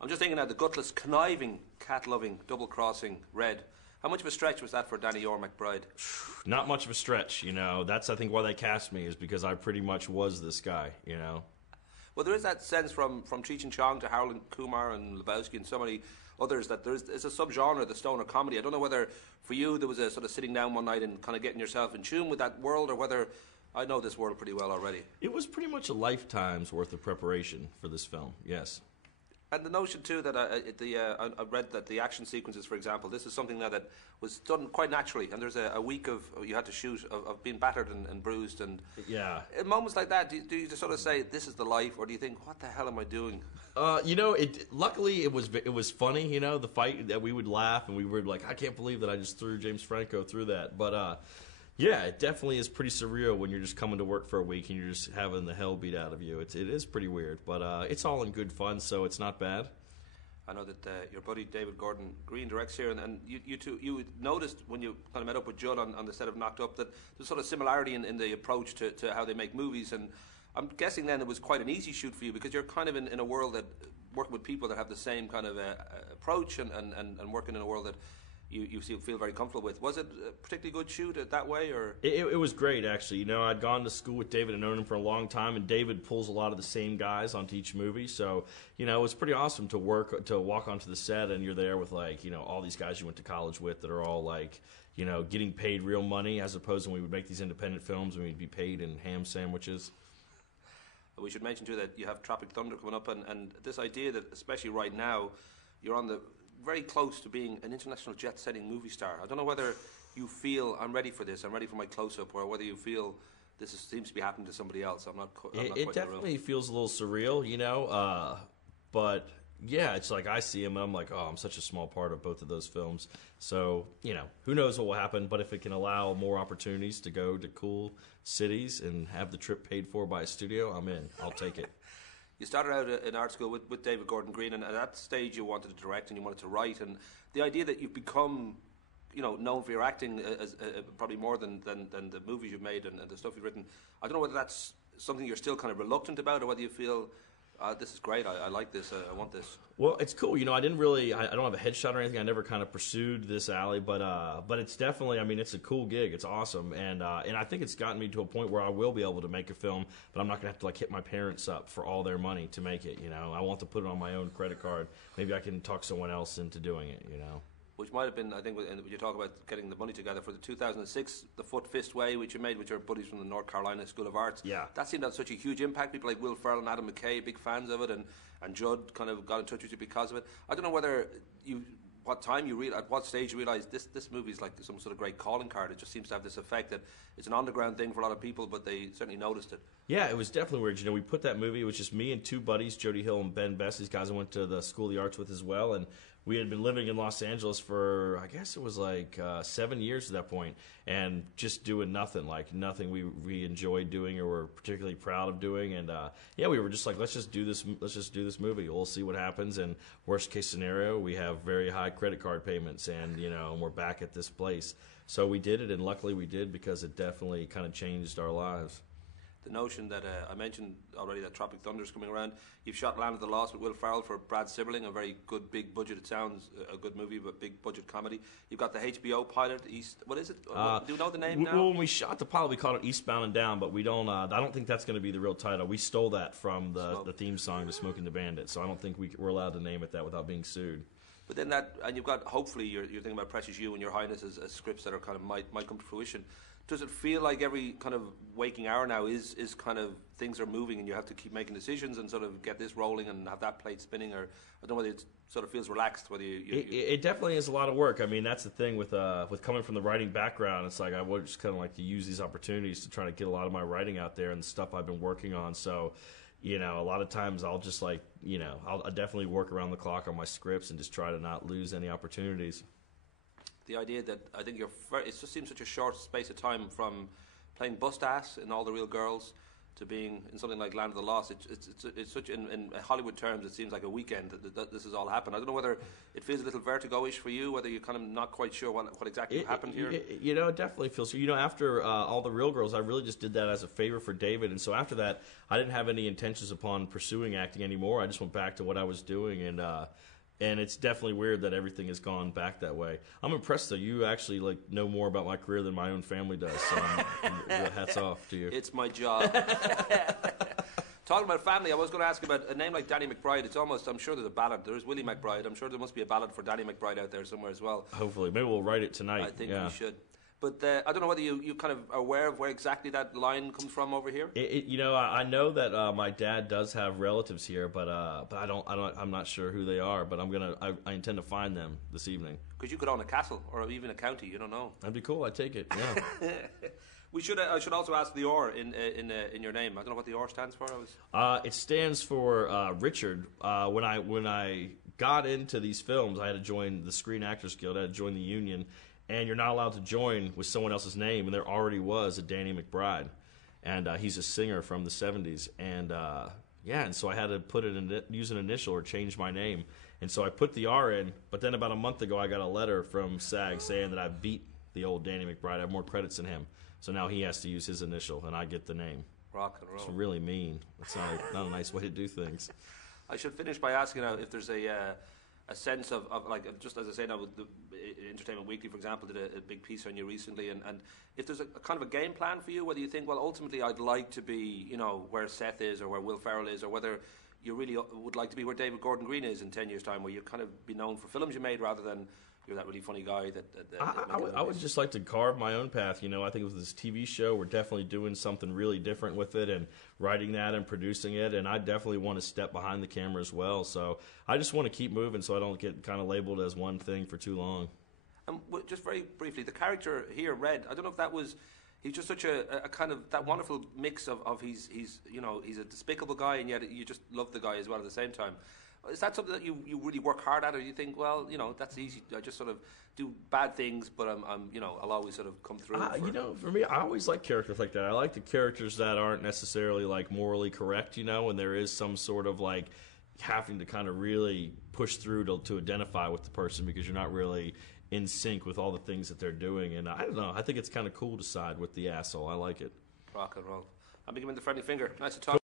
I'm just thinking now, the gutless, conniving, cat-loving, double-crossing Red. How much of a stretch was that for Danny Orr McBride? Not much of a stretch, you know. That's, I think, why they cast me, is because I pretty much was this guy, you know. Well, there is that sense from Cheech and Chong to Harold and Kumar and Lebowski and so many others that there's a subgenre, the stoner comedy. I don't know whether for you there was a sort of sitting down one night and kind of getting yourself in tune with that world, or whether I know this world pretty well already. It was pretty much a lifetime's worth of preparation for this film, yes. And the notion too that I read that the action sequences, for example, this is something that was done quite naturally, and there's a week of you had to shoot of being battered and bruised, and yeah. In moments like that, do you just sort of say this is the life, or do you think what the hell am I doing? You know, luckily it was funny, you know, the fight that we would laugh and we were like, I can't believe that I just threw James Franco through that, but yeah, it definitely is pretty surreal when you're just coming to work for a week and you're just having the hell beat out of you. It is pretty weird, but it's all in good fun, so it's not bad. I know that your buddy David Gordon Green directs here, and you noticed when you kind of met up with Judd on the set of Knocked Up that there's sort of similarity in the approach to how they make movies, and I'm guessing then it was quite an easy shoot for you because you're kind of in a world that working with people that have the same kind of approach and working in a world that you feel very comfortable with. Was it a particularly good shoot that way, or? It was great, actually. You know, I'd gone to school with David and known him for a long time, and David pulls a lot of the same guys onto each movie. So, you know, it was pretty awesome to walk onto the set, and you're there with, like, you know, all these guys you went to college with that are all, like, you know, getting paid real money, as opposed to when we would make these independent films and we'd be paid in ham sandwiches. We should mention, too, that you have Tropic Thunder coming up, and this idea that, especially right now, you're on the very close to being an international jet-setting movie star. I don't know whether you feel I'm ready for this, I'm ready for my close-up, or whether you feel this seems to be happening to somebody else. I'm not it definitely feels a little surreal, you know, but yeah, it's like I see him and I'm like, oh, I'm such a small part of both of those films. So, you know, who knows what will happen, but if it can allow more opportunities to go to cool cities and have the trip paid for by a studio, I'm in. I'll take it. You started out in art school with David Gordon Green, and at that stage you wanted to direct and you wanted to write, and the idea that you've become, you know, known for your acting as probably more than the movies you've made and the stuff you've written. I don't know whether that's something you're still kind of reluctant about, or whether you feel this is great, I like this, I want this. Well, it's cool. You know, I don't have a headshot or anything. I never kind of pursued this alley, but it's definitely, I mean, it's a cool gig. It's awesome, and I think it's gotten me to a point where I will be able to make a film, but I'm not going to have to, like, hit my parents up for all their money to make it, you know. I want to put it on my own credit card. Maybe I can talk someone else into doing it, you know. Which might have been, I think, when you talk about getting the money together for the 2006, The Foot Fist Way, which you made with your buddies from the North Carolina School of Arts. Yeah. That seemed to have such a huge impact. People like Will Ferrell and Adam McKay, big fans of it, and Judd kind of got in touch with you because of it. I don't know whether at what stage you realised this movie is like some sort of great calling card. It just seems to have this effect that it's an underground thing for a lot of people, but they certainly noticed it. Yeah, it was definitely weird. You know, we put that movie, it was just me and two buddies, Jody Hill and Ben Best, these guys I went to the School of the Arts with as well, and we had been living in Los Angeles for, I guess it was like 7 years at that point, and just doing nothing we enjoyed doing or were particularly proud of doing. And yeah, we were just like, let's just do this movie. We'll see what happens. And worst case scenario, we have very high credit card payments, and you know, and we're back at this place. So we did it, and luckily we did, because it definitely kind of changed our lives. The notion that I mentioned already that Tropic Thunder is coming around. You've shot Land of the Lost with Will Ferrell for Brad Sibling, a very good big budget. It sounds a good movie, but big budget comedy. You've got the HBO pilot. What is it? Do you know the name now? Well, when we shot the pilot, we called it Eastbound Down, but we don't. I don't think that's going to be the real title. We stole that from the theme song to Smoking the Bandit, so I don't think we're allowed to name it that without being sued. But then and you've got, hopefully you're thinking about Precious You and Your Highness as scripts that are kind of might come to fruition. Does it feel like every kind of waking hour now is kind of things are moving and you have to keep making decisions and sort of get this rolling and have that plate spinning, or I don't know whether it sort of feels relaxed, whether It definitely is a lot of work. I mean, that's the thing with coming from the writing background. It's like I would just kind of like to use these opportunities to try to get a lot of my writing out there and the stuff I've been working on. So, you know, a lot of times I'll just like, you know, I'll definitely work around the clock on my scripts and just try to not lose any opportunities. The idea that I think it just seems such a short space of time from playing bust ass in All the Real Girls to being in something like Land of the Lost. It's such in Hollywood terms, it seems like a weekend that this has all happened. I don't know whether it feels a little vertigo-ish for you, whether you're kind of not quite sure what exactly happened here. You know, it definitely feels. You know, after all the Real Girls, I really just did that as a favor for David, and so after that, I didn't have any intentions upon pursuing acting anymore. I just went back to what I was doing, and it's definitely weird that everything has gone back that way. I'm impressed though. You actually know more about my career than my own family does. So hats off to you. It's my job. Talking about family, I was going to ask about a name like Danny McBride. It's almost, I'm sure there's a ballad. There's Willie McBride. I'm sure there must be a ballad for Danny McBride out there somewhere as well. Hopefully. Maybe we'll write it tonight. I think we should. But I don't know whether you kind of are aware of where exactly that line comes from over here. You know, I know that my dad does have relatives here, but I'm not sure who they are. But I intend to find them this evening. Because you could own a castle or even a county. You don't know. That'd be cool. I'd take it. Yeah. I should also ask the R in your name. I don't know what the R stands for. It stands for Richard. When I got into these films, I had to join the Screen Actors Guild. I had to join the union. And you're not allowed to join with someone else's name, and there already was a Danny McBride, and he's a singer from the 70s, and and so I had to use an initial or change my name, and so I put the R in, but then about a month ago I got a letter from SAG saying that I beat the old Danny McBride. I have more credits than him, so now he has to use his initial, and I get the name. Rock and roll. It's really mean. It's not a nice way to do things. I should finish by asking if there's a sense of like, just as I say now, with the Entertainment Weekly, for example, did a big piece on you recently, and if there's a kind of a game plan for you, whether you think, well, ultimately I'd like to be, where Seth is or where Will Ferrell is, or whether you really would like to be where David Gordon Green is in 10 years' time, where you kind of be known for films you made rather than you're that really funny guy that I would just like to carve my own path. I think with this TV show, we're definitely doing something really different with it and writing that and producing it, and I definitely want to step behind the camera as well. So I just want to keep moving so I don't get kind of labeled as one thing for too long. Just very briefly, the character here, Red, I don't know if that was... He's just such a kind of that wonderful mix of he's a despicable guy and yet you just love the guy as well at the same time. Is that something that you really work hard at, or you think, well, that's easy, I just sort of do bad things, but I'll always sort of come through? For me, I always like characters like that. I like the characters that aren't necessarily like morally correct, and there is some sort of like having to kind of really push through to identify with the person because you're not really in sync with all the things that they're doing. And I don't know, I think it's kind of cool to side with the asshole. I like it. Rock and roll. I'm beginning the friendly finger. Nice to talk.